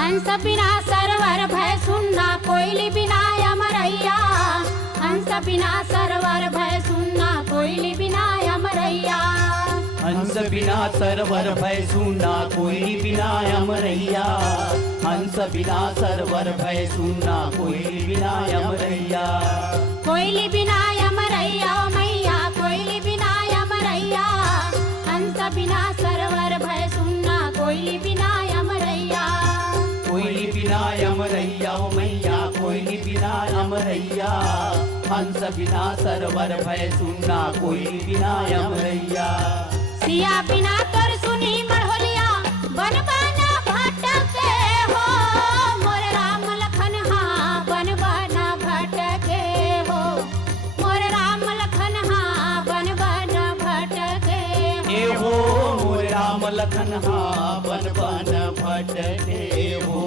हंस बिना सरवर भय सुनना कोयली बिना अमरैया। हंस बिना सरवर भय सुनना कोयली बिना अमरैया। हंस बिना सरवर भय सुनना कोयली बिना अमरैया। हंस बिना सरवर भय सुनना कोयली बिना अमरैया। कोयली बिना अमरैया मैया कोयली बिना अमरैया। हंस बिना सरवर भय सुनना कोयली बिना अमरैया। कोयली बिना अमरैया मैया कोयली बिना अमरैया। हंस बिना सरवर भय सुनना कोयली बिना अमरैया। सिया बिना तोर सुनी मढ़ोलिया बन बना भटके हो। मोर राम लखन हाँ बन बना भटके हो। मोर राम लखन हाँ बन बना भटके ए हो मोर राम लखन हाँ बन बन भटके हो।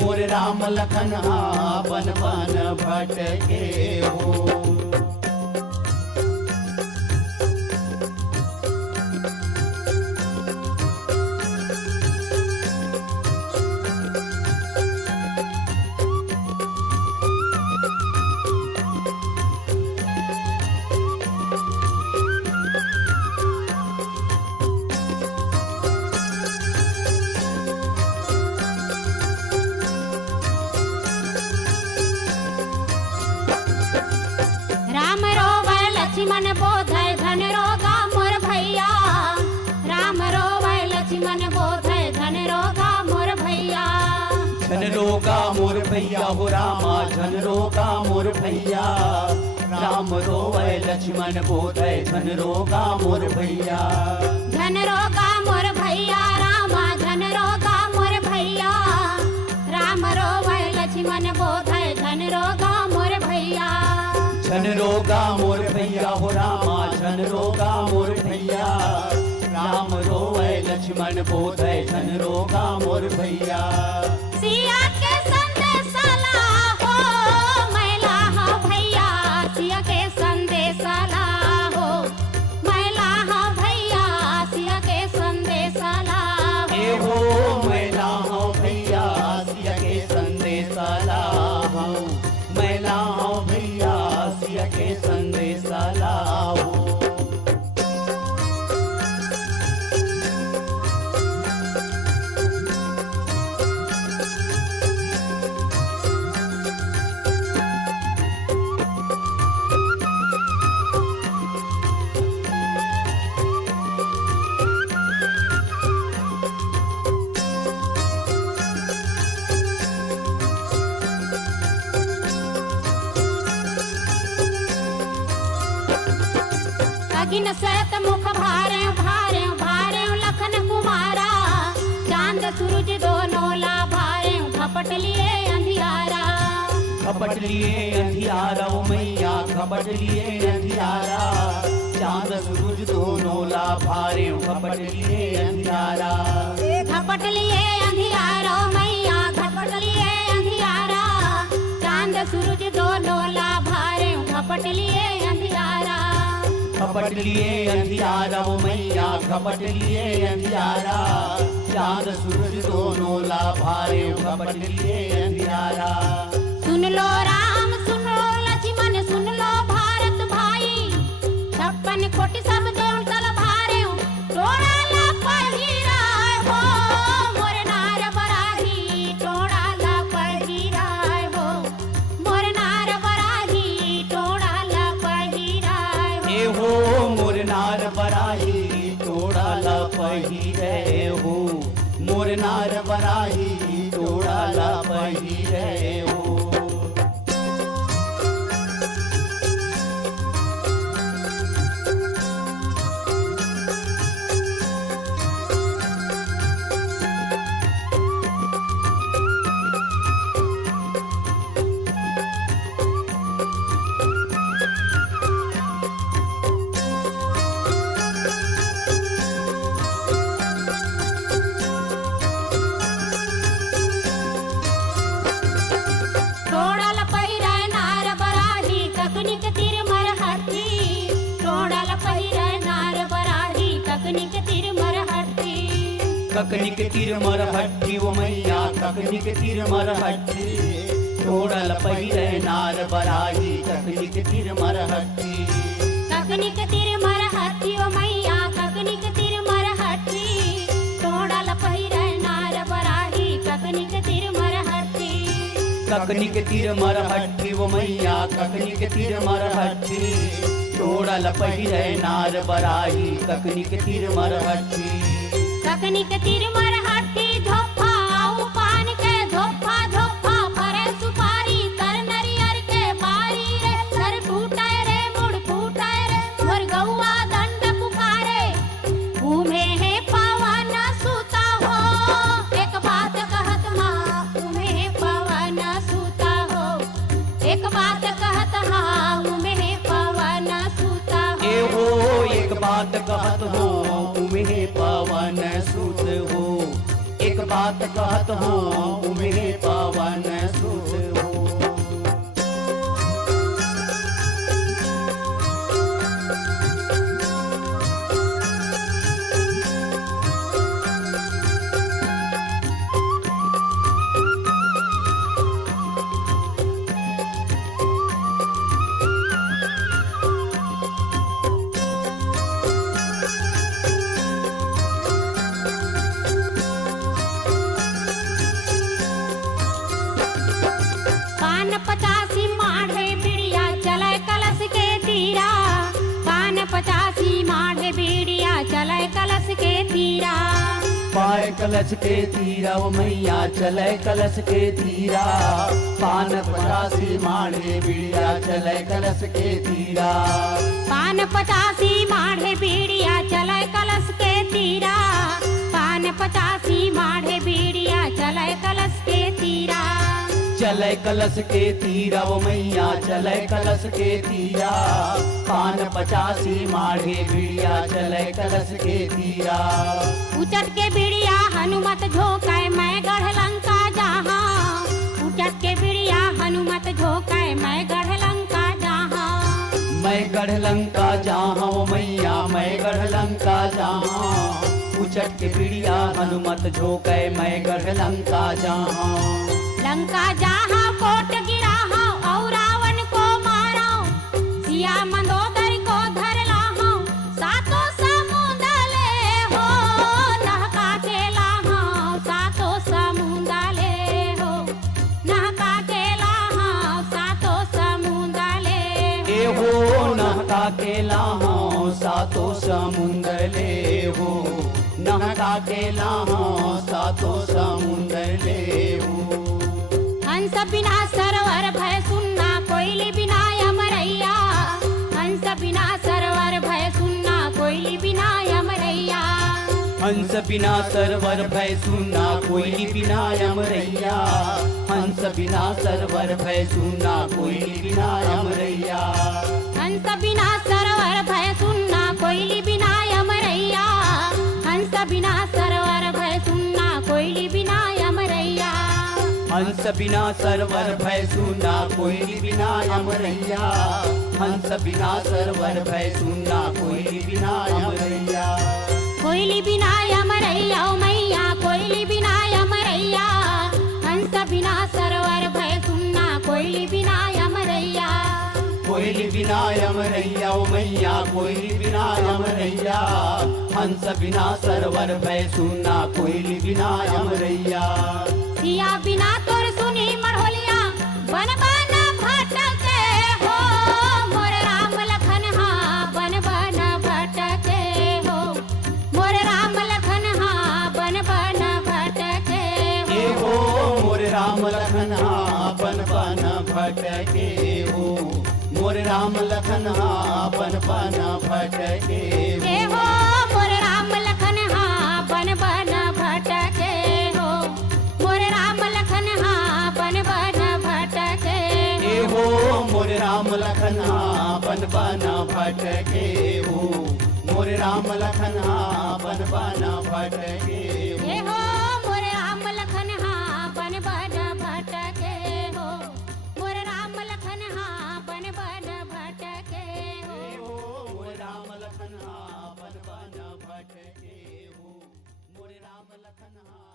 मोर राम लखन हाँ बन बन भटके हो। राम रोवै लक्ष्मण बोधै धन रोगा मोर भैया। राम रोवै लक्ष्मण बोधै धन रोगा मोर भैया। धन रोगा मोर भैया हो रामा धन रोगा मोर भैया। राम रोवै लक्ष्मण बोधै धन रोगा मोर भैया। धन रोगा मोर भैया रामा धन रोगा मोर भैया। राम रोवै लक्ष्मण बोधै धन रोगा मोर भैया। धन रोगा मोर भैया हो रामा धन रोगा मोर भैया। राम रोवै लक्ष्मण बोधै धन रोगा मोर भैया। सिया के संदेशाला हो मैला हो भैया। सिया के संदेशाला हो मैला हो भैया। सिया के संदेशाला ए हो मैला हो भैया सिया के संदेशा लाओ। मैला हो भैया सिया के संदेशा लाओ। अगिन सैत मुख भारे भारे भारे लखन कुमारा। चांद सूरज दोनों ला भारे झपट लिए अंधियारा। खपट लिए अंधियारा ओ मैया खपट लिए अंधियारा। चांद सूरज दोनों ला भारे खपट लिए अंधियारा। झपट लिए अंधियारा मैया झपट लिए अंधियारा। चांद सूरज दोनों ला भारे झपट लिए अंधियारा। खपट लिए अंधियारा ओ मैया खपट लिए अंधियारा। चांद सूरज दोनों ला भारे खपट लिए अंधियारा। सुन लो राम सुन लो लक्ष्मण सुन लो भारत भाई। 56 कोटि सब देव तल भारे टोड़ा ला पहिरा हो। मोर नार बराही टोड़ा ला पहिरा हो। मोर नार बराही टोड़ा ला पहिरा हो। ए हो मोर नार बराही टोड़ा ला पहिरे हो। मोर नार बराही टोड़ा ला पहिरे हो। ककनी के तीर मरहट्टी ककनी के तीर मरहट्टी वो मैया ककनी के तीर मरहट्टी तोड़ल पहिरे नार बराही ककनी के तीर मरहट्टी ककनी के तीर मरहट्टी ओ मैया ककनी के तीर मरहट्टी तोड़ल पहिरे नार बराही ककनी के तीर मरहट्टी ककनी के तीर मरहट्टी वो मैया ककनी के तीर मरहट्टी तोड़ल पहिरे नार बराही ककनी के तीर मरहट्टी ककनी के तीर मरहट्टी धोफा आऊ पान के धोफा धोफा फरे सुपारी तर नरियर के बारी रे सर फूटाए रे मुड़ फूटाए रे मोर गौआ दंड पुकारे घूमे है पवन सूता हो एक बात कहत हाँ घूमे है पवन सूता हो एक बात कहत हाँ घूमे है पवन सूता हो ए हो एक बात कहत हो उमे पवन सुत हो एक बात कहत हो उमे पवन सुत हो पान पचासी माढ़े बिड़िया चले कलश के तीरा पान पचासी माढ़े बिड़िया चले कलश के तीरा पाए कलश के तीरा वो मैया चले कलश के तीरा पान पचासी माड़े बिड़िया चले कलश के तीरा पान पचासी माढ़े बिड़िया चले कलश के तीरा पान पचासी माढ़े बिड़िया चले कलश के तीरा चले कलश के तीरा वो मैया चले कलश के तीरा पान पचासी माढ़े बिड़िया चले कलश के तीरा उचट के बिड़िया हनुमत झोंकाए मैं गढ़ लंका जहाँ उचट के बिड़िया हनुमत झोंकाए मैं गढ़ लंका जहाँ मैं गढ़ लंका जहाँ वो मैया मैं गढ़ लंका जहाँ उचट के बिड़िया हनुमत झोंके मैं गढ़ लंका जहाँ लंका जहाँ कोट गिरा हूँ और रावण को मारा सिया मंदोदर को धर ला हूँ सातों समुंदले हो नहका के ला हूँ सातों समुंदले हो नहका के ला हूँ सातों समुंदले ए हो नहका के लाहो सातो समुंदर ले हो नहका के लाहो सातो समुंदर ले हो हंस बिना सरवर भय सुनना कोयली बिना अमरैया हंस बिना सरवर भय सुनना कोयली बिना अमरैया हंस बिना सरवर भय सुनना कोयली बिना अमरैया हंस बिना सरवर भय सुनना कोयली बिना अमरैया हंस बिना सरवर भय सुनना कोयली बिना अमरैया हंस बिना सरवर भय सुनना कोयली बिना अमरैया हंस बिना सरवर भय सुनना कोयली बिना अमरैया हंस बिना सरवर भय सुनना कोयली बिना अमरैया कोयली बिना अमरैया ओ मैया कोयली बिना अमरैया हंस बिना सरवर भय सुनना कोयली बिना अमरैया कोयली बिना अमरैया ओ मैया कोयली बिना अमरैया हंस बिना सरवर भय सुनना कोयली बिना अमरैया सिया बिना तोर सुनी मढ़ोलिया बन बन भटके हो मोर राम लखन हाँ बन बन भटके हो मोर राम लखन हाँ बन बन भटके ए हो हो मोर राम लखन हाँ बन बन भटके हो मोर राम लखन हाँ बन बन भटके ए हो मोर राम लखन हाँ बन बन भटके हो मोर राम लखन हाँ बन बन भटके ए हो मोर राम लखन हाँ बन बन भटके हो मोर राम लखन हाँ बन बन भटके हो ए हो मोर राम लखन हाँ बन बन भटके हो मोर राम लखन हाँ बन बन भटके हो ए हो मोर राम लखन हाँ बन बन भटके भटके हो मोरे राम लखन हाँ